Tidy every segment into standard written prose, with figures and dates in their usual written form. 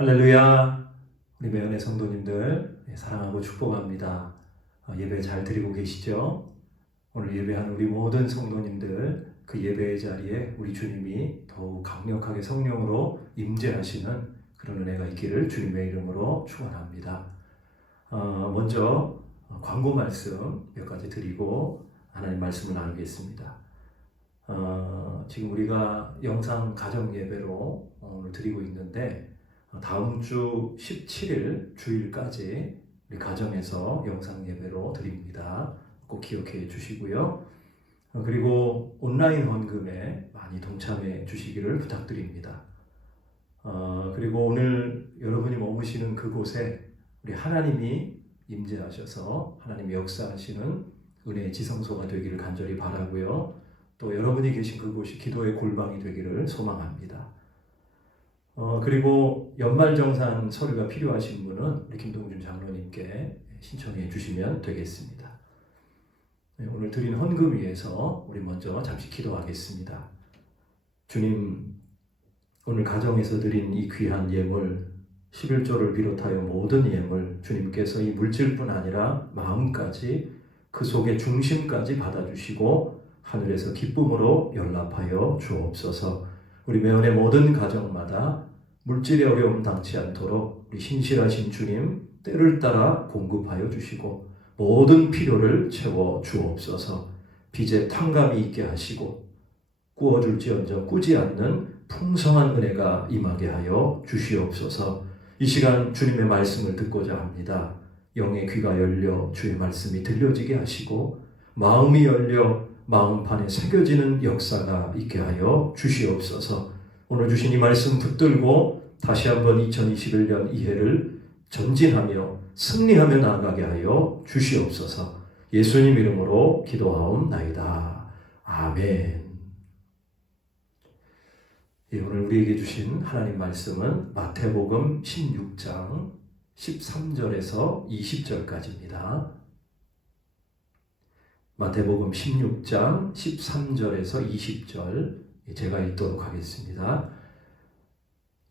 할렐루야. 우리 매연의 성도님들 사랑하고 축복합니다. 예배 잘 드리고 계시죠? 오늘 예배하는 우리 모든 성도님들 그 예배의 자리에 우리 주님이 더욱 강력하게 성령으로 임재하시는 그런 은혜가 있기를 주님의 이름으로 축원합니다. 먼저 광고 말씀 몇 가지 드리고 하나님 말씀을 나누겠습니다. 지금 우리가 영상 가정 예배로 오늘 드리고 있는데 다음 주 17일 주일까지 우리 가정에서 영상 예배로 드립니다. 꼭 기억해 주시고요. 그리고 온라인 헌금에 많이 동참해 주시기를 부탁드립니다. 그리고 오늘 여러분이 머무시는 그곳에 우리 하나님이 임재하셔서 하나님이 역사하시는 은혜의 지성소가 되기를 간절히 바라고요. 또 여러분이 계신 그곳이 기도의 골방이 되기를 소망합니다. 그리고 연말정산 서류가 필요하신 분은 우리 김동준 장로님께 신청해 주시면 되겠습니다. 오늘 드린 헌금 위해서 우리 먼저 잠시 기도하겠습니다. 주님, 오늘 가정에서 드린 이 귀한 예물 11조를 비롯하여 모든 예물 주님께서 이 물질뿐 아니라 마음까지 그 속에 중심까지 받아주시고 하늘에서 기쁨으로 연락하여 주옵소서. 우리 매원의 모든 가정마다 물질의 어려움 당치 않도록 우리 신실하신 주님 때를 따라 공급하여 주시고 모든 필요를 채워 주옵소서. 빚에 탕감이 있게 하시고 꾸어줄지언정 꾸지 않는 풍성한 은혜가 임하게 하여 주시옵소서. 이 시간 주님의 말씀을 듣고자 합니다. 영의 귀가 열려 주의 말씀이 들려지게 하시고 마음이 열려 마음판에 새겨지는 역사가 있게 하여 주시옵소서. 오늘 주신 이 말씀 붙들고 다시 한번 2021년 이 해를 전진하며 승리하며 나아가게 하여 주시옵소서. 예수님 이름으로 기도하옵나이다. 아멘. 오늘 우리에게 주신 하나님 말씀은 마태복음 16장 13절에서 20절까지입니다. 마태복음 16장 13절에서 20절 제가 읽도록 하겠습니다.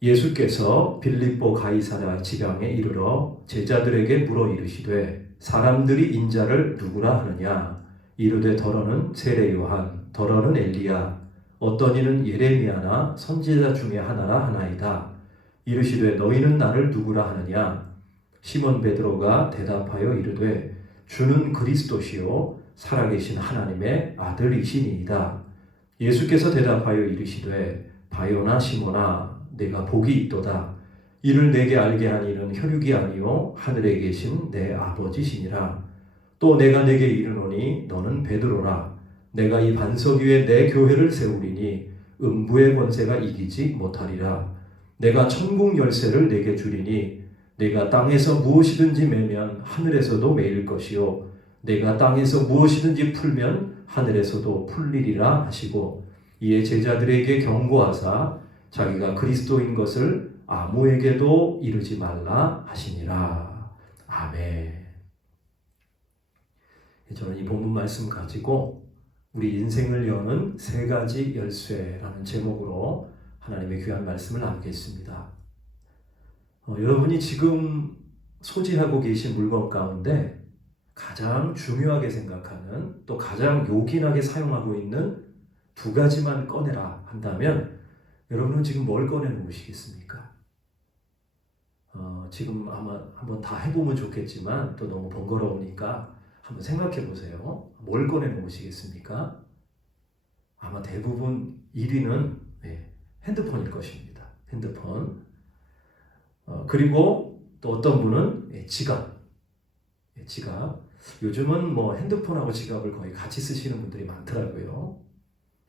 예수께서 빌립보 가이사랴 지방에 이르러 제자들에게 물어 이르시되 사람들이 인자를 누구라 하느냐? 이르되 더러는 세례 요한, 더러는 엘리야, 어떤 이는 예레미야나 선지자 중에 하나라 하나이다. 이르시되 너희는 나를 누구라 하느냐? 시몬 베드로가 대답하여 이르되 주는 그리스도시요 살아계신 하나님의 아들이시니이다. 예수께서 대답하여 이르시되 바요나 시몬아 내가 복이 있도다. 이를 내게 알게 한 이는 혈육이 아니요 하늘에 계신 내 아버지시니라. 또 내가 내게 이르노니 너는 베드로라. 내가 이 반석 위에 내 교회를 세우리니 음부의 권세가 이기지 못하리라. 내가 천국 열쇠를 내게 주리니 내가 땅에서 무엇이든지 매면 하늘에서도 매일 것이요 내가 땅에서 무엇이든지 풀면 하늘에서도 풀리리라 하시고 이에 제자들에게 경고하사 자기가 그리스도인 것을 아무에게도 이르지 말라 하시니라. 아멘. 저는 이 본문 말씀 가지고 우리 인생을 여는 세 가지 열쇠라는 제목으로 하나님의 귀한 말씀을 나누겠습니다. 여러분이 지금 소지하고 계신 물건 가운데 가장 중요하게 생각하는 또 가장 요긴하게 사용하고 있는 두 가지만 꺼내라 한다면 여러분은 지금 뭘 꺼내놓으시겠습니까? 지금 아마 한번 다 해보면 좋겠지만 또 너무 번거로우니까 한번 생각해 보세요. 뭘 꺼내놓으시겠습니까? 아마 대부분 1위는 핸드폰일 것입니다. 핸드폰. 그리고 또 어떤 분은 지갑. 지갑. 요즘은 뭐 핸드폰하고 지갑을 거의 같이 쓰시는 분들이 많더라고요.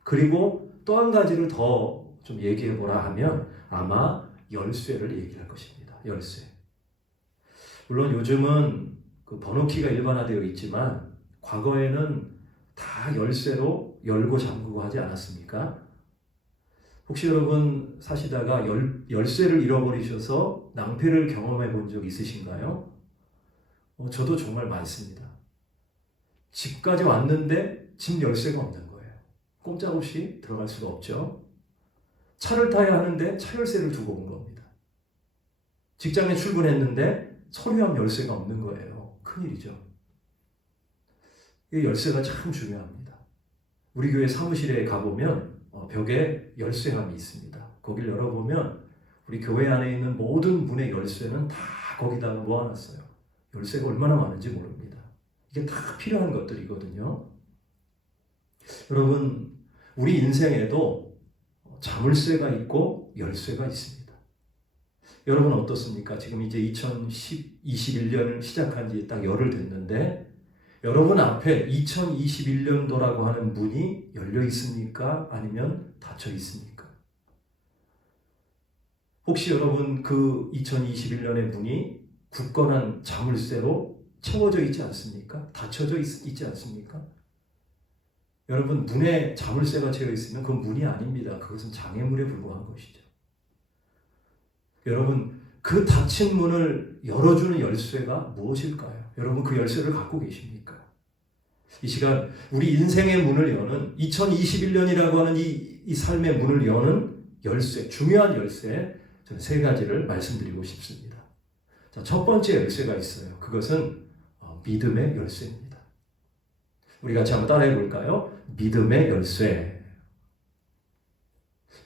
그리고 또 한 가지를 더 좀 얘기해보라 하면 아마 열쇠를 얘기할 것입니다. 열쇠. 물론 요즘은 그 번호키가 일반화되어 있지만 과거에는 다 열쇠로 열고 잠그고 하지 않았습니까? 혹시 여러분 사시다가 열쇠를 잃어버리셔서 낭패를 경험해 본 적 있으신가요? 저도 정말 많습니다. 집까지 왔는데 집 열쇠가 없는 거예요. 꼼짝없이 들어갈 수가 없죠. 차를 타야 하는데 차 열쇠를 두고 온 겁니다. 직장에 출근했는데 서류함 열쇠가 없는 거예요. 큰일이죠. 이 열쇠가 참 중요합니다. 우리 교회 사무실에 가보면 벽에 열쇠함이 있습니다. 거길 열어보면 우리 교회 안에 있는 모든 문의 열쇠는 다 거기다가 모아놨어요. 열쇠가 얼마나 많은지 모릅니다. 이게 다 필요한 것들이거든요. 여러분, 우리 인생에도 자물쇠가 있고 열쇠가 있습니다. 여러분 어떻습니까? 지금 이제 2021년을 시작한 지 딱 열흘 됐는데 여러분 앞에 2021년도라고 하는 문이 열려 있습니까? 아니면 닫혀 있습니까? 혹시 여러분 그 2021년의 문이 굳건한 자물쇠로 채워져 있지 않습니까? 닫혀져 있지 않습니까? 여러분 문에 자물쇠가 채워 있으면 그건 문이 아닙니다. 그것은 장애물에 불과한 것이죠. 여러분 그 닫힌 문을 열어주는 열쇠가 무엇일까요? 여러분 그 열쇠를 갖고 계십니까? 이 시간 우리 인생의 문을 여는 2021년이라고 하는 이 삶의 문을 여는 열쇠, 중요한 열쇠 저는 세 가지를 말씀드리고 싶습니다. 자, 첫 번째 열쇠가 있어요. 그것은 믿음의 열쇠입니다. 우리 같이 한번 따라해 볼까요? 믿음의 열쇠.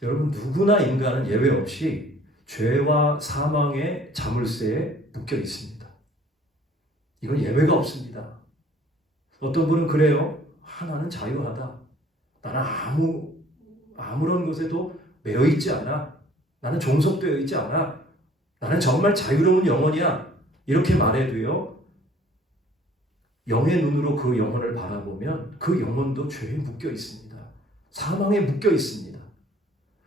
여러분 누구나 인간은 예외 없이 죄와 사망의 자물쇠에 묶여 있습니다. 이건 예외가 없습니다. 어떤 분은 그래요. 나는 자유하다. 나는 아무런 것에도 매여 있지 않아. 나는 종속되어 있지 않아. 나는 정말 자유로운 영혼이야. 이렇게 말해도요. 영의 눈으로 그 영혼을 바라보면 그 영혼도 죄에 묶여 있습니다. 사망에 묶여 있습니다.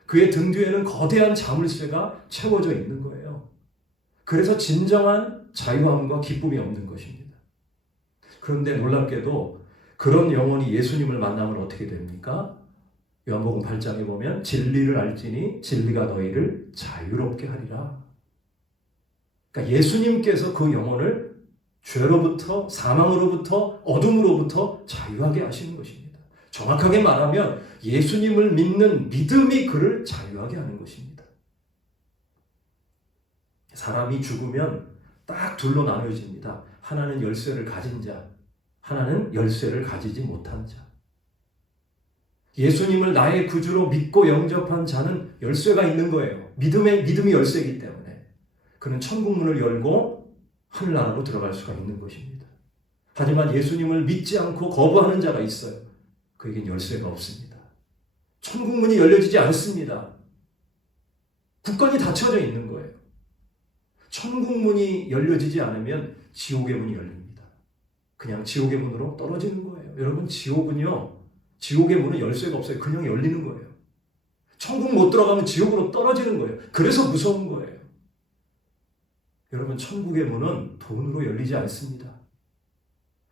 그의 등 뒤에는 거대한 자물쇠가 채워져 있는 거예요. 그래서 진정한 자유함과 기쁨이 없는 것입니다. 그런데 놀랍게도 그런 영혼이 예수님을 만나면 어떻게 됩니까? 요한복음 8장에 보면 진리를 알지니 진리가 너희를 자유롭게 하리라. 그러니까 예수님께서 그 영혼을 죄로부터 사망으로부터 어둠으로부터 자유하게 하시는 것입니다. 정확하게 말하면 예수님을 믿는 믿음이 그를 자유하게 하는 것입니다. 사람이 죽으면 딱 둘로 나눠집니다. 하나는 열쇠를 가진 자, 하나는 열쇠를 가지지 못한 자. 예수님을 나의 구주로 믿고 영접한 자는 열쇠가 있는 거예요. 믿음이 열쇠이기 때문에 그는 천국문을 열고 하늘나라로 들어갈 수가 있는 것입니다. 하지만 예수님을 믿지 않고 거부하는 자가 있어요. 그에겐 열쇠가 없습니다. 천국문이 열려지지 않습니다. 굳건히 닫혀져 있는 거예요. 천국문이 열려지지 않으면 지옥의 문이 열립니다. 그냥 지옥의 문으로 떨어지는 거예요. 여러분 지옥은요. 지옥의 문은 열쇠가 없어요. 그냥 열리는 거예요. 천국 못 들어가면 지옥으로 떨어지는 거예요. 그래서 무서운 거예요. 여러분 천국의 문은 돈으로 열리지 않습니다.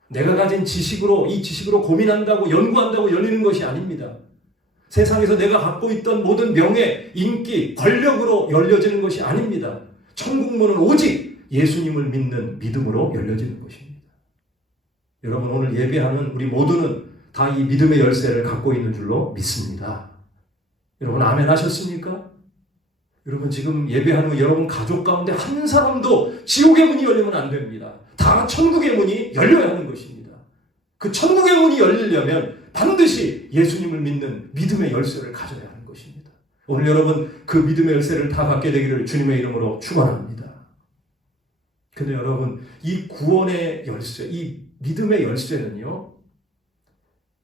내가 가진 지식으로 이 지식으로 고민한다고 연구한다고 열리는 것이 아닙니다. 세상에서 내가 갖고 있던 모든 명예, 인기, 권력으로 열려지는 것이 아닙니다. 천국 문은 오직 예수님을 믿는 믿음으로 열려지는 것입니다. 여러분 오늘 예배하는 우리 모두는 다 이 믿음의 열쇠를 갖고 있는 줄로 믿습니다. 여러분 아멘 하셨습니까? 여러분 지금 예배하는 여러분 가족 가운데 한 사람도 지옥의 문이 열리면 안 됩니다. 다 천국의 문이 열려야 하는 것입니다. 그 천국의 문이 열리려면 반드시 예수님을 믿는 믿음의 열쇠를 가져야 하는 것입니다. 오늘 여러분 그 믿음의 열쇠를 다 갖게 되기를 주님의 이름으로 축원합니다. 근데 여러분 이 구원의 열쇠, 이 믿음의 열쇠는요.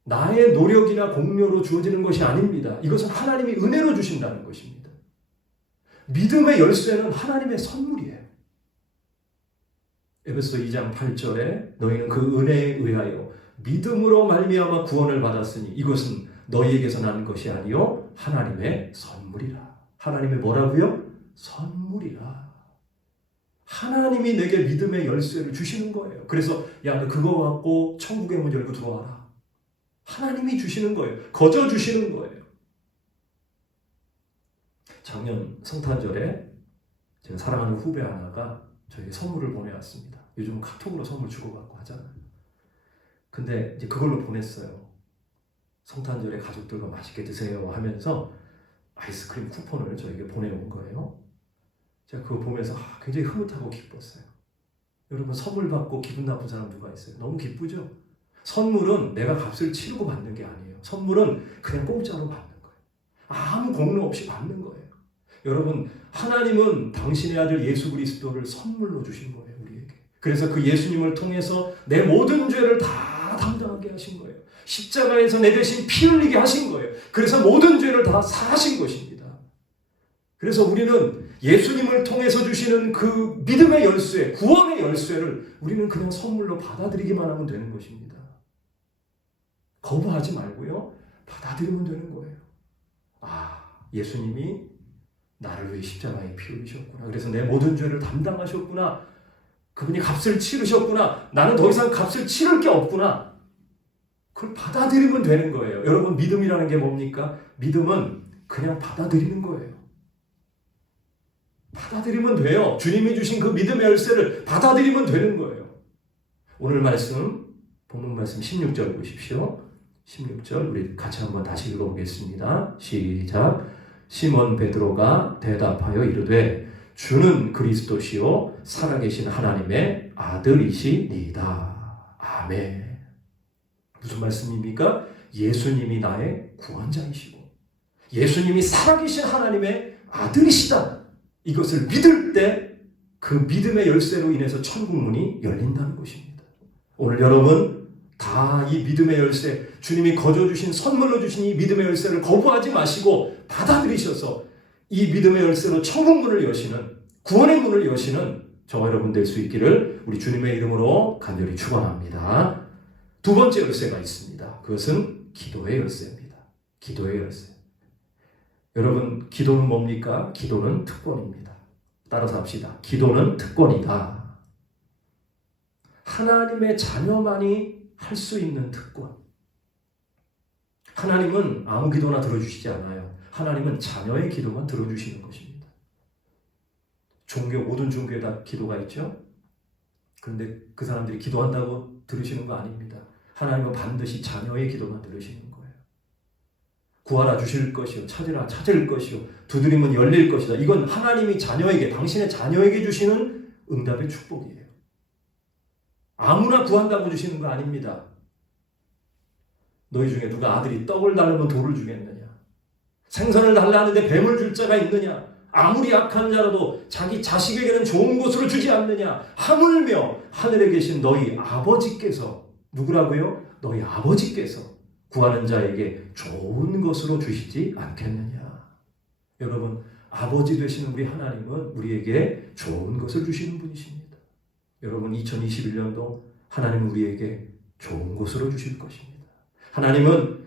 나의 노력이나 공로로 주어지는 것이 아닙니다. 이것은 하나님이 은혜로 주신다는 것입니다. 믿음의 열쇠는 하나님의 선물이에요. 에베소 2장 8절에 너희는 그 은혜에 의하여 믿음으로 말미암아 구원을 받았으니 이것은 너희에게서 난 것이 아니요 하나님의 선물이라. 하나님의 뭐라고요? 선물이라. 하나님이 내게 믿음의 열쇠를 주시는 거예요. 그래서 야 너 그거 갖고 천국의 문 열고 들어와라. 하나님이 주시는 거예요. 거저 주시는 거예요. 작년 성탄절에 제가 사랑하는 후배 하나가 저에게 선물을 보내왔습니다. 요즘은 카톡으로 선물 주고받고 하잖아요. 근데 이제 그걸로 보냈어요. 성탄절에 가족들과 맛있게 드세요 하면서 아이스크림 쿠폰을 저에게 보내온 거예요. 제가 그거 보면서 굉장히 흐뭇하고 기뻤어요. 여러분, 선물 받고 기분 나쁜 사람 누가 있어요? 너무 기쁘죠? 선물은 내가 값을 치르고 받는 게 아니에요. 선물은 그냥 공짜로 받는 거예요. 아무 공로 없이 받는 거예요. 여러분, 하나님은 당신의 아들 예수 그리스도를 선물로 주신 거예요, 우리에게. 그래서 그 예수님을 통해서 내 모든 죄를 다 담당하게 하신 거예요. 십자가에서 내 대신 피 흘리게 하신 거예요. 그래서 모든 죄를 다 사하신 것입니다. 그래서 우리는 예수님을 통해서 주시는 그 믿음의 열쇠, 구원의 열쇠를 우리는 그냥 선물로 받아들이기만 하면 되는 것입니다. 거부하지 말고요, 받아들이면 되는 거예요. 예수님이 나를 위해 십자가에 피 흘리셨구나. 그래서 내 모든 죄를 담당하셨구나. 그분이 값을 치르셨구나. 나는 더 이상 값을 치를 게 없구나. 그걸 받아들이면 되는 거예요. 여러분, 믿음이라는 게 뭡니까? 믿음은 그냥 받아들이는 거예요. 받아들이면 돼요. 주님이 주신 그 믿음의 열쇠를 받아들이면 되는 거예요. 오늘 말씀, 본문 말씀 16절 보십시오. 16절 우리 같이 한번 다시 읽어보겠습니다. 시작. 시몬 베드로가 대답하여 이르되 주는 그리스도시요 살아계신 하나님의 아들이시니이다. 아멘. 무슨 말씀입니까? 예수님이 나의 구원자이시고 예수님이 살아계신 하나님의 아들이시다. 이것을 믿을 때 그 믿음의 열쇠로 인해서 천국 문이 열린다는 것입니다. 오늘 여러분 다 이 믿음의 열쇠, 주님이 거저주신 선물로 주신 이 믿음의 열쇠를 거부하지 마시고 받아들이셔서 이 믿음의 열쇠로 천국 문을 여시는, 구원의 문을 여시는 저와 여러분 될 수 있기를 우리 주님의 이름으로 간절히 축원합니다. 두 번째 열쇠가 있습니다. 그것은 기도의 열쇠입니다. 기도의 열쇠. 여러분, 기도는 뭡니까? 기도는 특권입니다. 따라서 합시다. 기도는 특권이다. 하나님의 자녀만이 할 수 있는 특권. 하나님은 아무 기도나 들어주시지 않아요. 하나님은 자녀의 기도만 들어주시는 것입니다. 모든 종교에 다 기도가 있죠? 그런데 그 사람들이 기도한다고 들으시는 거 아닙니다. 하나님은 반드시 자녀의 기도만 들으시는 거예요. 구하라 주실 것이요, 찾으라 찾을 것이요, 두드리면 열릴 것이다. 이건 하나님이 자녀에게, 당신의 자녀에게 주시는 응답의 축복이에요. 아무나 구한다고 주시는 거 아닙니다. 너희 중에 누가 아들이 떡을 달라면 돌을 주겠느냐? 생선을 달라 하는데 뱀을 줄 자가 있느냐? 아무리 약한 자라도 자기 자식에게는 좋은 것으로 주지 않느냐? 하물며 하늘에 계신 너희 아버지께서, 누구라고요? 너희 아버지께서 구하는 자에게 좋은 것으로 주시지 않겠느냐? 여러분, 아버지 되시는 우리 하나님은 우리에게 좋은 것을 주시는 분이십니다. 여러분, 2021년도 하나님은 우리에게 좋은 것으로 주실 것입니다. 하나님은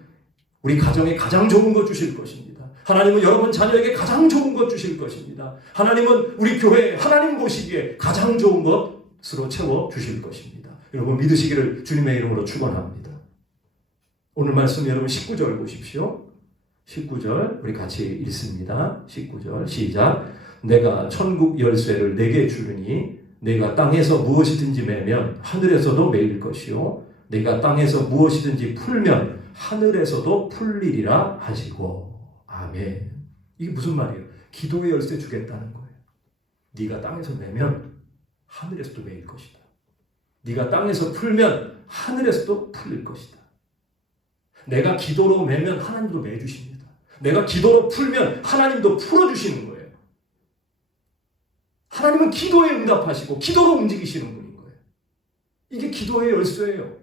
우리 가정에 가장 좋은 것 주실 것입니다. 하나님은 여러분 자녀에게 가장 좋은 것 주실 것입니다. 하나님은 우리 교회에 하나님 보시기에 가장 좋은 것으로 채워 주실 것입니다. 여러분 믿으시기를 주님의 이름으로 축원합니다. 오늘 말씀 여러분 19절 보십시오. 19절 우리 같이 읽습니다. 19절 시작. 내가 천국 열쇠를 내게 주르니 내가 땅에서 무엇이든지 매면 하늘에서도 매일 것이요 내가 땅에서 무엇이든지 풀면 하늘에서도 풀리리라 하시고. 아멘. 이게 무슨 말이에요? 기도의 열쇠 주겠다는 거예요. 네가 땅에서 매면 하늘에서도 매일 것이다. 네가 땅에서 풀면 하늘에서도 풀릴 것이다. 내가 기도로 매면 하나님도 매주십니다. 내가 기도로 풀면 하나님도 풀어주시는 거예요. 하나님은 기도에 응답하시고 기도로 움직이시는 분인 거예요. 이게 기도의 열쇠예요.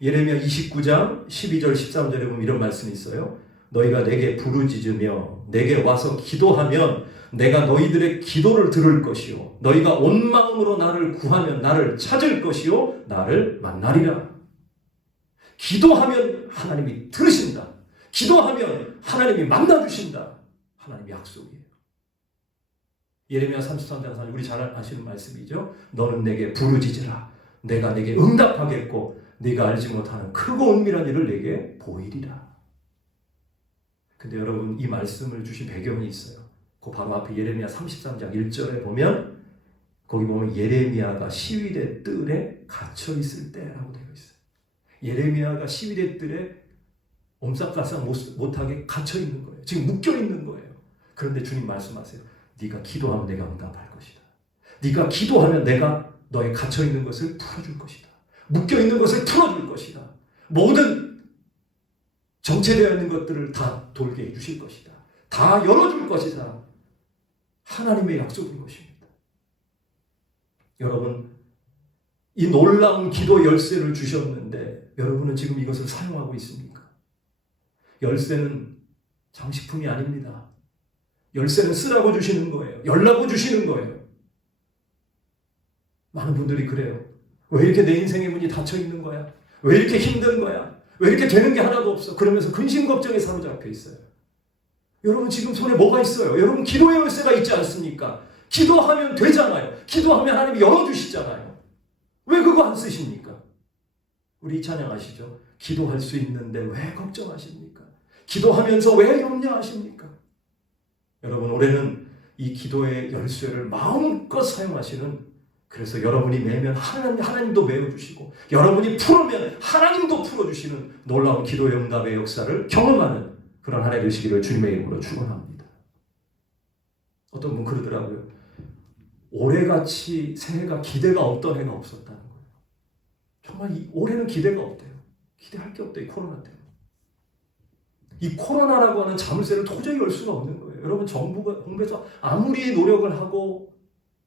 예레미야 29장 12절 13절에 보면 이런 말씀이 있어요. 너희가 내게 부르짖으며 내게 와서 기도하면 내가 너희들의 기도를 들을 것이요 너희가 온 마음으로 나를 구하면 나를 찾을 것이요 나를 만나리라. 기도하면 하나님이 들으신다. 기도하면 하나님이 만나주신다. 하나님의 약속이에요. 예레미야 33장 4절 우리 잘 아시는 말씀이죠. 너는 내게 부르짖으라. 내가 내게 응답하겠고 네가 알지 못하는 크고 은밀한 일을 내게 보이리라. 근데 여러분 이 말씀을 주신 배경이 있어요. 그 바로 앞에 예레미야 33장 1절에 보면 거기 보면 예레미야가 시위대 뜰에 갇혀 있을 때라고 되어 있어요. 예레미야가 시위대 뜰에 옴싹가싹 못하게 갇혀 있는 거예요. 지금 묶여 있는 거예요. 그런데 주님 말씀하세요. 네가 기도하면 내가 응답할 것이다. 네가 기도하면 내가 너의 갇혀있는 것을 풀어줄 것이다. 묶여있는 것을 풀어줄 것이다. 모든 정체되어 있는 것들을 다 돌게 해주실 것이다. 다 열어줄 것이다. 하나님의 약속인 것입니다. 여러분, 이 놀라운 기도 열쇠를 주셨는데 여러분은 지금 이것을 사용하고 있습니까? 열쇠는 장식품이 아닙니다. 열쇠는 쓰라고 주시는 거예요. 열라고 주시는 거예요. 많은 분들이 그래요. 왜 이렇게 내 인생의 문이 닫혀 있는 거야? 왜 이렇게 힘든 거야? 왜 이렇게 되는 게 하나도 없어? 그러면서 근심 걱정에 사로잡혀 있어요. 여러분 지금 손에 뭐가 있어요? 여러분 기도의 열쇠가 있지 않습니까? 기도하면 되잖아요. 기도하면 하나님이 열어주시잖아요. 왜 그거 안 쓰십니까? 우리 이 찬양 아시죠? 기도할 수 있는데 왜 걱정하십니까? 기도하면서 왜 염려하십니까? 여러분 올해는 이 기도의 열쇠를 마음껏 사용하시는, 그래서 여러분이 매면 하나님도 메워주시고 여러분이 풀으면 하나님도 풀어주시는 놀라운 기도의 응답의 역사를 경험하는 그런 한 해 되시기를 주님의 이름으로 축원합니다. 어떤 분 그러더라고요. 올해같이 새해가 기대가 없던 해가 없었다는 거예요. 정말 올해는 기대가 없대요. 기대할 게 없대요. 이 코로나 때문에. 이 코로나라고 하는 자물쇠를 도저히 열 수가 없는 거예요. 여러분 정부가 정부에서 아무리 노력을 하고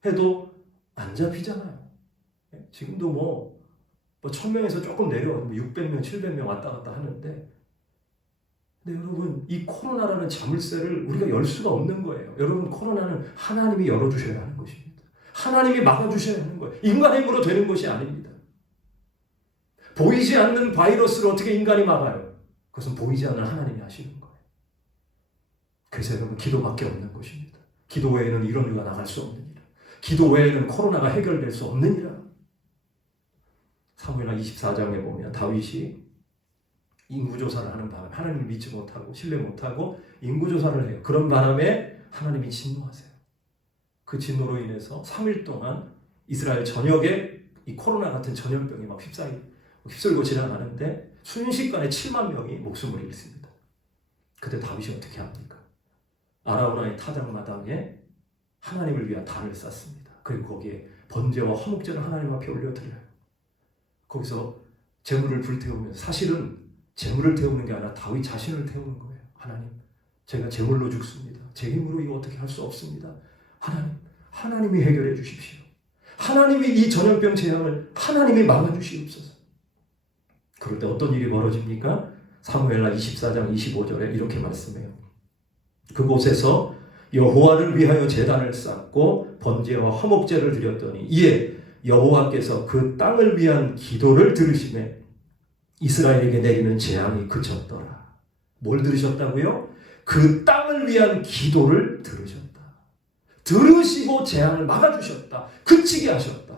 해도 안 잡히잖아요. 지금도 뭐 1000명에서 조금 내려 600명, 700명 왔다 갔다 하는데, 근데 여러분 이 코로나라는 자물쇠를 우리가 열 수가 없는 거예요. 여러분 코로나는 하나님이 열어주셔야 하는 것입니다. 하나님이 막아주셔야 하는 거예요. 인간의 힘으로 되는 것이 아닙니다. 보이지 않는 바이러스를 어떻게 인간이 막아요? 그것은 보이지 않는 하나님이 하시는 거예요. 그래서 여러분 기도밖에 없는 것입니다. 기도 외에는 이런 일가 나갈 수 없는 일. 기도 외에는 코로나가 해결될 수 없느니라. 사무엘하 24장에 보면 다윗이 인구조사를 하는 바람에 하나님을 믿지 못하고 신뢰 못하고 인구조사를 해요. 그런 바람에 하나님이 진노하세요. 그 진노로 인해서 3일 동안 이스라엘 전역에 이 코로나 같은 전염병이 막 휩쓸고 지나가는데 순식간에 7만 명이 목숨을 잃습니다. 그때 다윗이 어떻게 합니까? 아라우나의 타작마당에 하나님을 위한 단을 쌓습니다. 그리고 거기에 번제와 화목제를 하나님 앞에 올려드려요. 거기서 제물을 불태우면서, 사실은 제물을 태우는 게 아니라 다윗 자신을 태우는 거예요. 하나님, 제가 제물로 죽습니다. 제 힘으로 이거 어떻게 할 수 없습니다. 하나님이 해결해 주십시오. 하나님이 이 전염병 재앙을 하나님이 막아주시옵소서. 그럴 때 어떤 일이 벌어집니까? 사무엘하 24장 25절에 이렇게 말씀해요. 그곳에서 여호와를 위하여 제단을 쌓고 번제와 화목제를 드렸더니 이에 여호와께서 그 땅을 위한 기도를 들으시매 이스라엘에게 내리는 재앙이 그쳤더라. 뭘 들으셨다고요? 그 땅을 위한 기도를 들으셨다. 들으시고 재앙을 막아주셨다. 그치게 하셨다.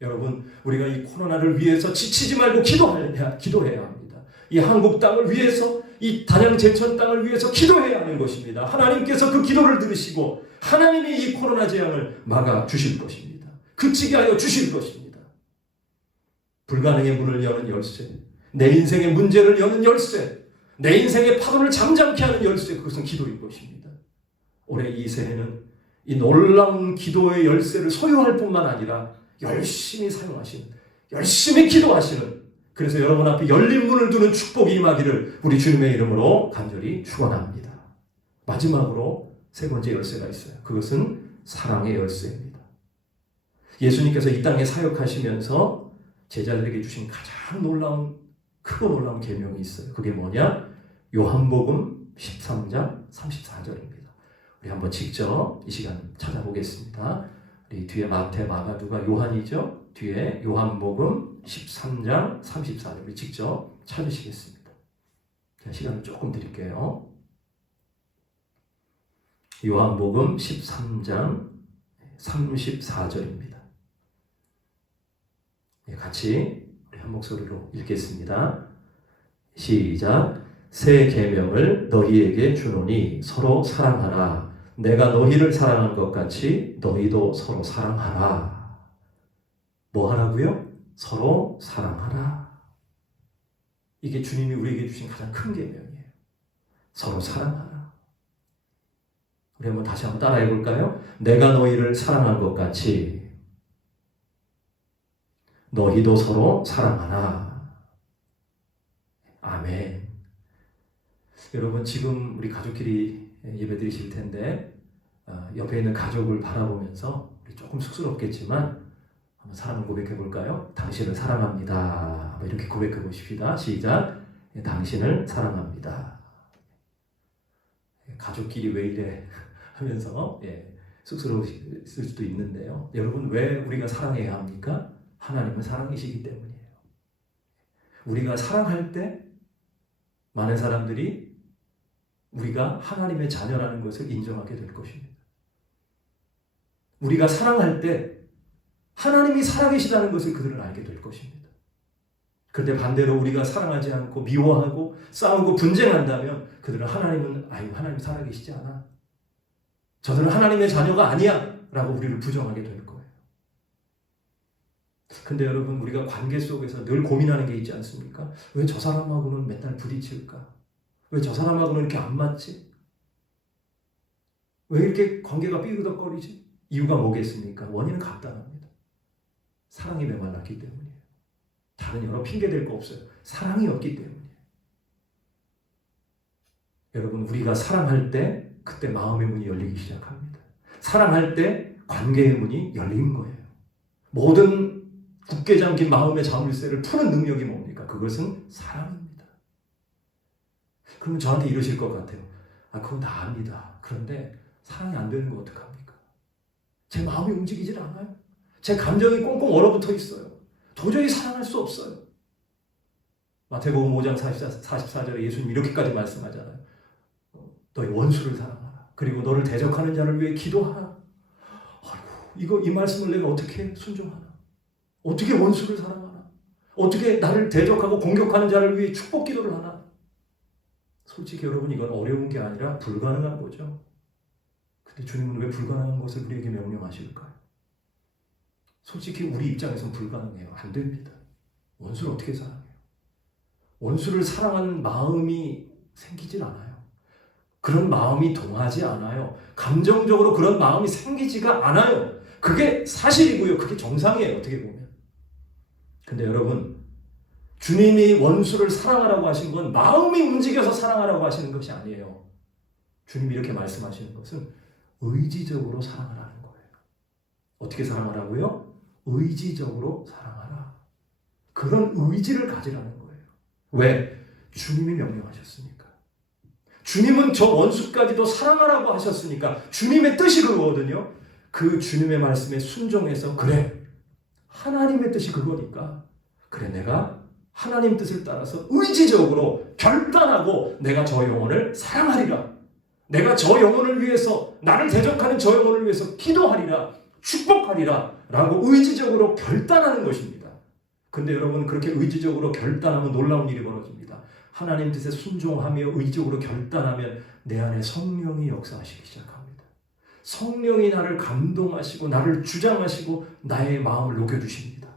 여러분, 우리가 이 코로나를 위해서 지치지 말고 기도해야 합니다. 이 한국 땅을 위해서, 이 단양 제천 땅을 위해서 기도해야 하는 것입니다. 하나님께서 그 기도를 들으시고 하나님이 이 코로나 재앙을 막아주실 것입니다. 그치게 하여 주실 것입니다. 불가능의 문을 여는 열쇠, 내 인생의 문제를 여는 열쇠, 내 인생의 파도를 잠잠케 하는 열쇠, 그것은 기도인 것입니다. 올해 이 새해는 이 놀라운 기도의 열쇠를 소유할 뿐만 아니라 열심히 사용하시는, 열심히 기도하시는, 그래서 여러분 앞에 열린 문을 두는 축복이 임하기를 우리 주님의 이름으로 간절히 축원합니다. 마지막으로 세 번째 열쇠가 있어요. 그것은 사랑의 열쇠입니다. 예수님께서 이 땅에 사역하시면서 제자들에게 주신 가장 크고 놀라운 계명이 있어요. 그게 뭐냐? 요한복음 13장 34절입니다. 우리 한번 직접 이 시간 찾아보겠습니다. 우리 뒤에 마태, 마가, 누가, 요한이죠? 뒤에 요한복음 13장 34절 우리 직접 찾으시겠습니다. 제가 시간을 조금 드릴게요. 요한복음 13장 34절입니다. 같이 우리 한 목소리로 읽겠습니다. 시작. 새 계명을 너희에게 주노니 서로 사랑하라. 내가 너희를 사랑한 것 같이 너희도 서로 사랑하라. 뭐 하라고요? 서로 사랑하라. 이게 주님이 우리에게 주신 가장 큰 계명이에요. 서로 사랑하라. 우리 한번 다시 한번 따라해 볼까요? 내가 너희를 사랑한 것 같이 너희도 서로 사랑하라. 아멘. 여러분, 지금 우리 가족끼리 예배 드리실 텐데 옆에 있는 가족을 바라보면서 우리 조금 쑥스럽겠지만 한번 사랑을 고백해 볼까요? 당신을 사랑합니다. 이렇게 고백해 보십시다. 시작. 당신을 사랑합니다. 가족끼리 왜 이래 하면서 쑥스러우실 수도 있는데요. 여러분, 왜 우리가 사랑해야 합니까? 하나님은 사랑이시기 때문이에요. 우리가 사랑할 때 많은 사람들이 우리가 하나님의 자녀라는 것을 인정하게 될 것입니다. 우리가 사랑할 때 하나님이 살아계시다는 것을 그들은 알게 될 것입니다. 그런데 반대로 우리가 사랑하지 않고 미워하고 싸우고 분쟁한다면 그들은 하나님 살아계시지 않아. 저들은 하나님의 자녀가 아니야 라고 우리를 부정하게 될 거예요. 근데 여러분, 우리가 관계 속에서 늘 고민하는 게 있지 않습니까? 왜 저 사람하고는 맨날 부딪힐까? 왜 저 사람하고는 이렇게 안 맞지? 왜 이렇게 관계가 삐그덕거리지? 이유가 뭐겠습니까? 원인은 간단합니다. 사랑이 메말랐기 때문이에요. 다른 여러 핑계 댈 거 없어요. 사랑이 없기 때문이에요. 여러분, 우리가 사랑할 때 그때 마음의 문이 열리기 시작합니다. 사랑할 때 관계의 문이 열린 거예요. 모든 굳게 잠긴 마음의 자물쇠를 푸는 능력이 뭡니까? 그것은 사랑입니다. 그러면 저한테 이러실 것 같아요. 그건 다 압니다. 그런데 사랑이 안 되는 거 어떡합니까? 제 마음이 움직이질 않아요. 제 감정이 꽁꽁 얼어붙어 있어요. 도저히 사랑할 수 없어요. 마태복음 5장 44절에 예수님 이렇게까지 말씀하잖아요. 너희 원수를 사랑하라. 그리고 너를 대적하는 자를 위해 기도하라. 아이고, 이 말씀을 내가 어떻게 순종하나? 어떻게 원수를 사랑하나? 어떻게 나를 대적하고 공격하는 자를 위해 축복 기도를 하나? 솔직히 여러분, 이건 어려운 게 아니라 불가능한 거죠. 근데 주님은 왜 불가능한 것을 우리에게 명령하실까요? 솔직히 우리 입장에서는 불가능해요. 안 됩니다. 원수를 어떻게 사랑해요? 원수를 사랑하는 마음이 생기질 않아요. 그런 마음이 동하지 않아요. 감정적으로 그런 마음이 생기지가 않아요. 그게 사실이고요. 그게 정상이에요. 어떻게 보면. 근데 여러분, 주님이 원수를 사랑하라고 하신 건 마음이 움직여서 사랑하라고 하시는 것이 아니에요. 주님이 이렇게 말씀하시는 것은 의지적으로 사랑하라는 거예요. 어떻게 사랑하라고요? 의지적으로 사랑하라. 그런 의지를 가지라는 거예요. 왜? 주님이 명령하셨으니까. 주님은 저 원수까지도 사랑하라고 하셨으니까 주님의 뜻이 그거거든요. 그 주님의 말씀에 순종해서 그래, 하나님의 뜻이 그거니까 그래, 내가 하나님 뜻을 따라서 의지적으로 결단하고 내가 저 영혼을 사랑하리라. 내가 저 영혼을 위해서, 나를 대적하는 저 영혼을 위해서 기도하리라, 축복하리라 라고 의지적으로 결단하는 것입니다. 근데 여러분, 그렇게 의지적으로 결단하면 놀라운 일이 벌어집니다. 하나님 뜻에 순종하며 의지적으로 결단하면 내 안에 성령이 역사하시기 시작합니다. 성령이 나를 감동하시고 나를 주장하시고 나의 마음을 녹여주십니다.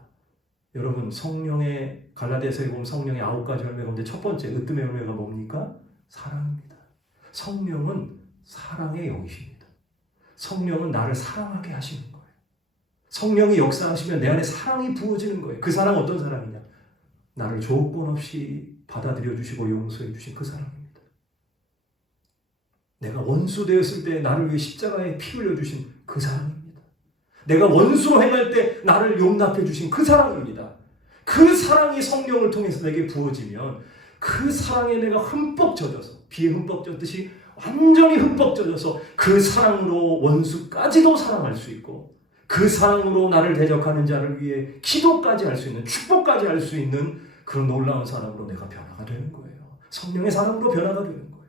여러분, 성령의, 갈라디아서에 보면 성령의 9가지 열매 가운데 첫 번째 으뜸의 열매가 뭡니까? 사랑입니다. 성령은 사랑의 영이십니다. 성령은 나를 사랑하게 하시는 거예요. 성령이 역사하시면 내 안에 사랑이 부어지는 거예요. 그 사랑은 어떤 사랑이냐? 나를 조건 없이 받아들여 주시고 용서해 주신 그 사랑입니다. 내가 원수 되었을 때 나를 위해 십자가에 피 흘려 주신 그 사랑입니다. 내가 원수로 행할 때 나를 용납해 주신 그 사랑입니다. 그 사랑이 성령을 통해서 내게 부어지면 그 사랑에 내가 흠뻑 젖어서, 비에 흠뻑 젖듯이 완전히 흠뻑 젖어서 그 사랑으로 원수까지도 사랑할 수 있고, 그 사랑으로 나를 대적하는 자를 위해 기도까지 할 수 있는, 축복까지 할 수 있는 그런 놀라운 사랑으로 내가 변화가 되는 거예요. 성령의 사랑으로 변화가 되는 거예요.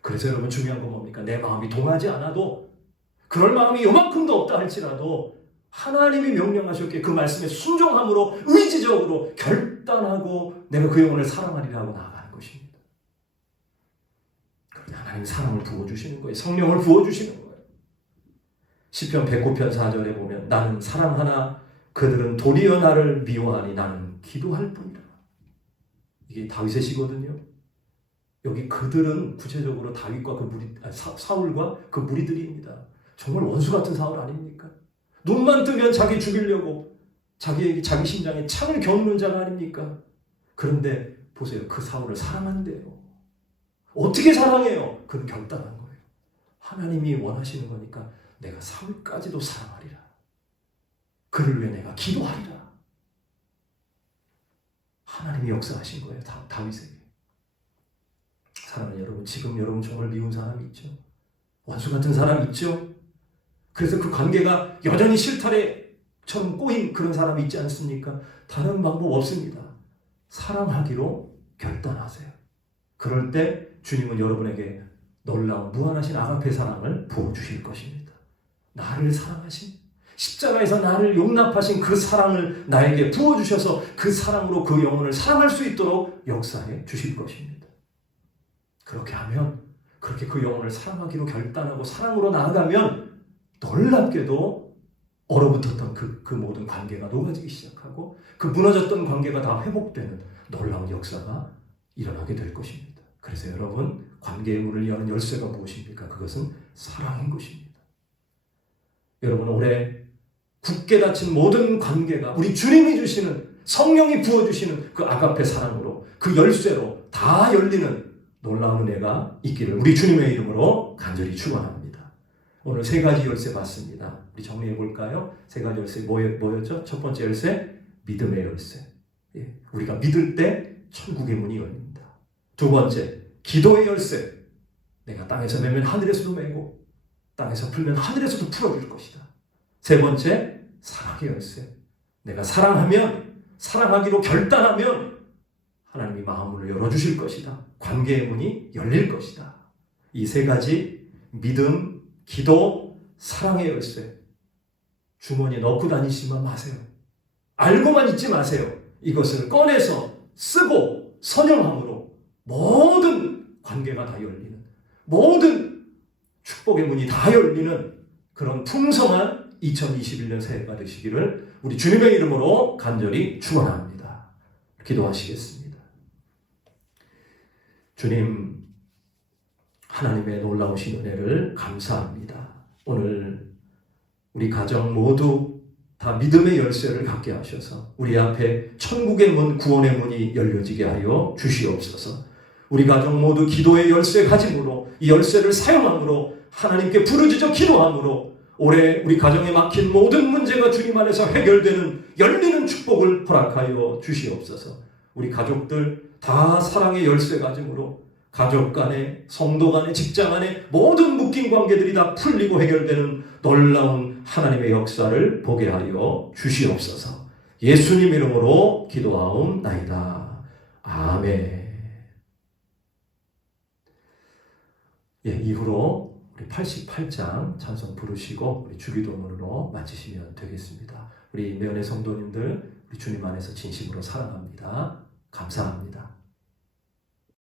그래서 여러분, 중요한 건 뭡니까? 내 마음이 동하지 않아도, 그럴 마음이 요만큼도 없다 할지라도 하나님이 명령하셨기에 그 말씀에 순종함으로 의지적으로 결단하고 내가 그 영혼을 사랑하리라 하고 나아가는 것입니다. 그런데 하나님이 사랑을 부어주시는 거예요. 성령을 부어주시는 거예요. 시편 109편 4절에 보면 나는 사랑하나 그들은 도리어 나를 미워하니 나는 기도할 뿐이라. 이게 다윗의 시거든요. 여기 그들은 구체적으로 다윗과 그 사울과 그 무리들입니다. 정말 원수 같은 사울 아닙니까? 눈만 뜨면 자기 죽이려고 자기 심장에 창을 겨누는 자가 아닙니까? 그런데 보세요. 그 사울을 사랑한대요. 어떻게 사랑해요? 그는 결단한 거예요. 하나님이 원하시는 거니까 내가 사울까지도 사랑하리라. 그를 위해 내가 기도하리라. 하나님이 역사하신 거예요. 다윗에게. 사랑하는 여러분, 지금 여러분 정말 미운 사람이 있죠? 원수 같은 사람이 있죠? 그래서 그 관계가 여전히 실타래처럼 꼬인 그런 사람이 있지 않습니까? 다른 방법 없습니다. 사랑하기로 결단하세요. 그럴 때 주님은 여러분에게 놀라운 무한하신 아가페 사랑을 부어주실 것입니다. 나를 사랑하신, 십자가에서 나를 용납하신 그 사랑을 나에게 부어주셔서 그 사랑으로 그 영혼을 사랑할 수 있도록 역사해 주실 것입니다. 그렇게 하면, 그렇게 그 영혼을 사랑하기로 결단하고 사랑으로 나아가면 놀랍게도 얼어붙었던 그 모든 관계가 녹아지기 시작하고 그 무너졌던 관계가 다 회복되는 놀라운 역사가 일어나게 될 것입니다. 그래서 여러분, 관계의 문을 여는 열쇠가 무엇입니까? 그것은 사랑인 것입니다. 여러분, 올해 굳게 닫힌 모든 관계가 우리 주님이 주시는, 성령이 부어주시는 그 아가페 사랑으로, 그 열쇠로 다 열리는 놀라운 은혜가 있기를 우리 주님의 이름으로 간절히 축원합니다. 오늘 세 가지 열쇠 봤습니다. 우리 정리해 볼까요? 세 가지 열쇠 뭐였죠? 첫 번째 열쇠, 믿음의 열쇠. 예, 우리가 믿을 때 천국의 문이 열립니다. 두 번째, 기도의 열쇠. 내가 땅에서 매면 하늘에서도 매고 땅에서 풀면 하늘에서도 풀어줄 것이다. 세 번째, 사랑의 열쇠. 내가 사랑하면, 사랑하기로 결단하면 하나님이 마음을 열어주실 것이다. 관계의 문이 열릴 것이다. 이 세 가지, 믿음, 기도, 사랑의 열쇠, 주머니에 넣고 다니시면 마세요. 알고만 있지 마세요. 이것을 꺼내서 쓰고 선용함으로 모든 관계가 다 열리는, 모든 축복의 문이 다 열리는 그런 풍성한 2021년 새해가 되시기를 우리 주님의 이름으로 간절히 축원합니다. 기도하시겠습니다. 주님, 하나님의 놀라우신 은혜를 감사합니다. 오늘 우리 가정 모두 다 믿음의 열쇠를 갖게 하셔서 우리 앞에 천국의 문, 구원의 문이 열려지게 하여 주시옵소서. 우리 가정 모두 기도의 열쇠 가짐으로, 이 열쇠를 사용함으로, 하나님께 부르짖어 기도함으로 올해 우리 가정에 막힌 모든 문제가 주님 안에서 해결되는 열리는 축복을 허락하여 주시옵소서. 우리 가족들 다 사랑의 열쇠 가짐으로 가족 간에, 성도 간에, 직장 안에 모든 묶인 관계들이 다 풀리고 해결되는 놀라운 하나님의 역사를 보게 하여 주시옵소서. 예수님 이름으로 기도하옵나이다. 아멘. 예, 이후로 우리 88장 찬송 부르시고 우리 주기도문으로 마치시면 되겠습니다. 우리 매연의 성도님들, 우리 주님 안에서 진심으로 사랑합니다. 감사합니다.